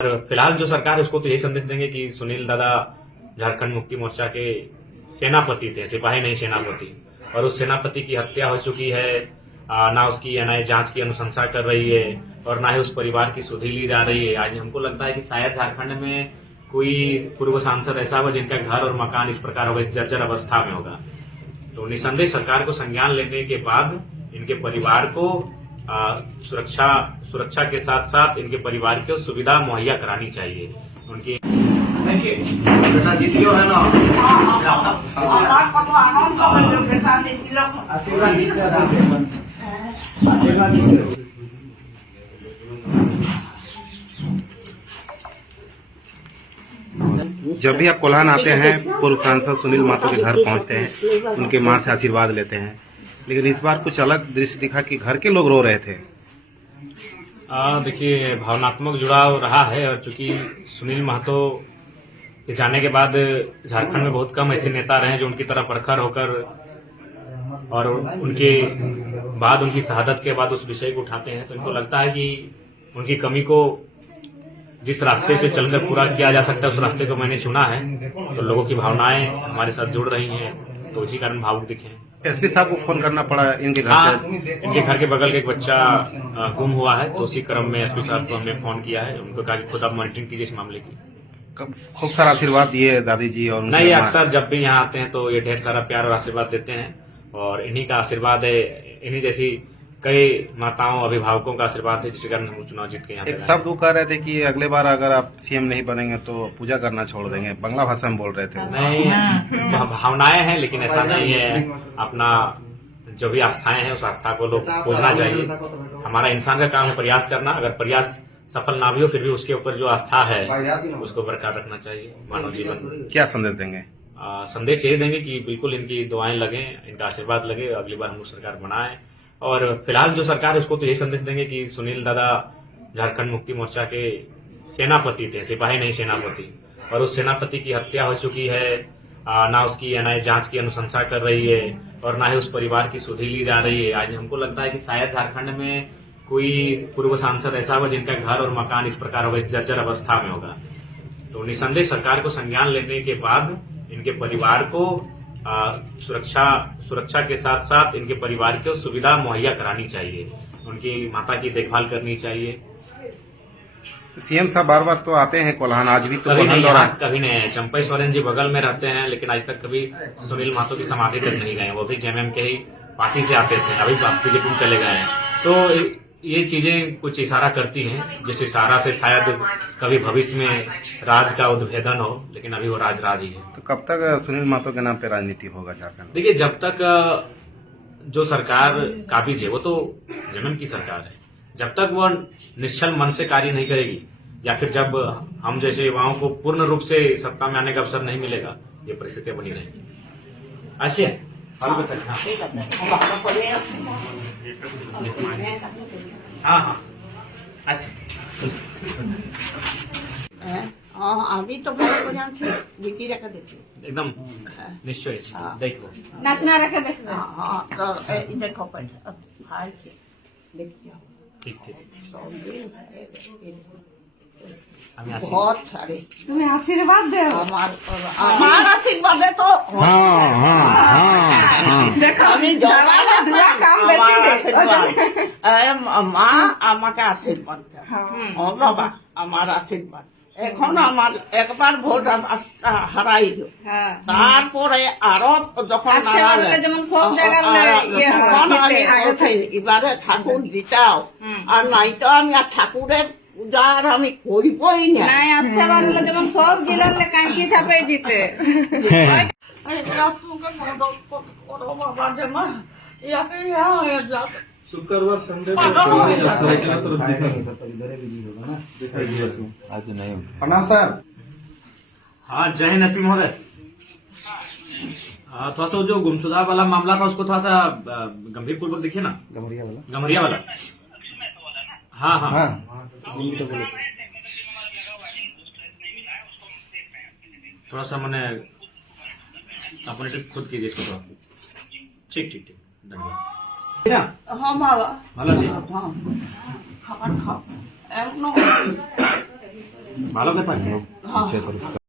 फिलहाल जो सरकार है उसको तो यही संदेश देंगे कि सुनील दादा झारखंड मुक्ति मोर्चा के सेनापति थे, सिपाही नहीं सेनापति, और उस सेनापति की हत्या हो चुकी है। ना उसकी एनआईए जांच की अनुशंसा कर रही है और ना ही उस परिवार की सुधि ली जा रही है। आज हमको लगता है कि शायद झारखंड में कोई पूर्व सांसद ऐसा होगा जिनका घर और मकान इस प्रकार होगा, इस जर्जर अवस्था में होगा। तो निसंदेह सरकार को संज्ञान लेने के बाद इनके परिवार को सुरक्षा के साथ साथ इनके परिवार को सुविधा मुहैया करानी चाहिए। उनकी बेटा जीतियो है ना, जब भी आप कोल्हान आते हैं पूर्व सांसद सुनील महतो के घर पहुंचते हैं, उनके मां से आशीर्वाद लेते हैं, लेकिन इस बार कुछ अलग दृश्य दिखा कि घर के लोग रो रहे थे। देखिए, भावनात्मक जुड़ाव रहा है और चूंकि सुनील महतो के जाने के बाद झारखंड में बहुत कम ऐसे नेता रहे जो उनकी तरह प्रखर होकर और उनके बाद उनकी शहादत के बाद उस विषय को उठाते हैं। तो इनको लगता है कि उनकी कमी को जिस रास्ते पे चलकर पूरा किया जा सकता है उस रास्ते को मैंने चुना है। तो लोगों की भावनाएं हमारे साथ जुड़ रही हैं, तो इसी कारण भावुक दिखे। एसपी साहब को फोन करना पड़ा इनके घर से। इनके घर के बगल के एक बच्चा गुम हुआ है, तो उसी क्रम में एसपी साहब को हमने फोन किया है। उनको कहा कि खुद आप मॉनिटरिंग कीजिए इस मामले की। खूब सारा आशीर्वाद दिए दादी जी और नहीं, अक्सर जब भी यहाँ आते हैं तो ये ढेर सारा प्यार और आशीर्वाद देते हैं और इन्हीं का आशीर्वाद है, इन्हीं जैसी कई माताओं अभिभावकों का आशीर्वाद है जिसके कारण हम चुनाव जीत के यहाँ। एक शब्द वो कह रहे थे कि अगले बार अगर आप सीएम नहीं बनेंगे तो पूजा करना छोड़ देंगे, बांग्ला भाषा में बोल रहे थे। नहीं, भावनाएं हैं, लेकिन ऐसा नहीं है। अपना जो भी आस्थाएं हैं उस आस्था को लोग पूजना चाहिए। हमारा इंसान का काम है प्रयास करना, अगर प्रयास सफल ना भी हो फिर भी उसके ऊपर जो आस्था है उसको बरकरार रखना चाहिए मानव जीवन। क्या संदेश देंगे? संदेश यही देंगे कि बिल्कुल इनकी दुआएं लगे, इनका आशीर्वाद लगे, अगली बार हम लोग सरकार बनाए। और फिलहाल जो सरकार है उसको तो यही संदेश देंगे कि सुनील दादा झारखंड मुक्ति मोर्चा के सेनापति थे, सिपाही नहीं सेनापति, और उस सेनापति की हत्या हो चुकी है। ना उसकी एनआईए जांच की अनुशंसा कर रही है और ना ही उस परिवार की सुधि ली जा रही है। आज हमको लगता है कि शायद झारखंड में कोई पूर्व सांसद ऐसा होगा जिनका घर और मकान इस प्रकार होगा, इस जर्जर अवस्था में होगा। तो निसंदेह सरकार को संज्ञान लेने के बाद इनके परिवार को सुरक्षा के साथ साथ इनके परिवार को सुविधा मुहैया करानी चाहिए। उनकी माता की देखभाल करनी चाहिए। सीएम साहब बार बार तो आते हैं कोल्हान, आज भी तो कभी नहीं है। चंपई सोरेन जी बगल में रहते हैं, लेकिन आज तक कभी सुनील महतो की समाधि तक नहीं गए। वो भी जेएमएम के ही पार्टी से आते थे, अभी बीजेपी में चले गए हैं। तो ये चीजें कुछ इशारा करती हैं, जिस इशारा से शायद कभी भविष्य में राज का उद्भेदन हो, लेकिन अभी वो राज ही है। तो कब तक सुनील महतो के नाम पे राजनीति होगा झारखंड? देखिए, जब तक जो सरकार काबिज है वो तो जेएमएम की सरकार है, जब तक वो निश्चल मन से कार्य नहीं करेगी या फिर जब हम जैसे युवाओं को पूर्ण रूप से सत्ता में आने का अवसर नहीं मिलेगा, ये परिस्थितियां बनी रहेंगी। ऐसे है। हाँ, अच्छा। अभी तो बहुत बढ़िया थी, बीती रखा देखिए एकदम निश्चय देखो नाचना रखा देखो। हाँ, तो देखो भाई देखिए, ठीक बहुत सारे तुम्हें आशीर्वाद दे, हमारा आशीर्वाद है। तो देखो আমি মা আমাকে আশীর্বাদ ও বাবা আমার আশীর্বাদ। এখন আমার একবার ভোট হারাইল, তারপরে আরো যখন এবারে ঠাকুর দিতাও, আর নাই তো আমি আর ঠাকুরের পূজা আর আমি করিবই না। আসছে বাংলা যেমন সব জেলার কাঁচি ছাপাই দিতে বাবা যেমন ইয়াকে হয়ে যাক शुक्रवार संडे प्रणाम सर। हाँ, जय हिंद एसपी महोदय। थोड़ा सा जो गुमशुदा वाला मामला था उसको थोड़ा सा गंभीर पूर्वक देखिए ना। गमरिया वाला हाँ। थोड़ा सा मैंने अपने खुद कीजिए इसको थोड़ा। ठीक धन्यवाद। हाँ बाबा ভালো আছি। খাবার খাও। ভালো কথা হ্যাঁ।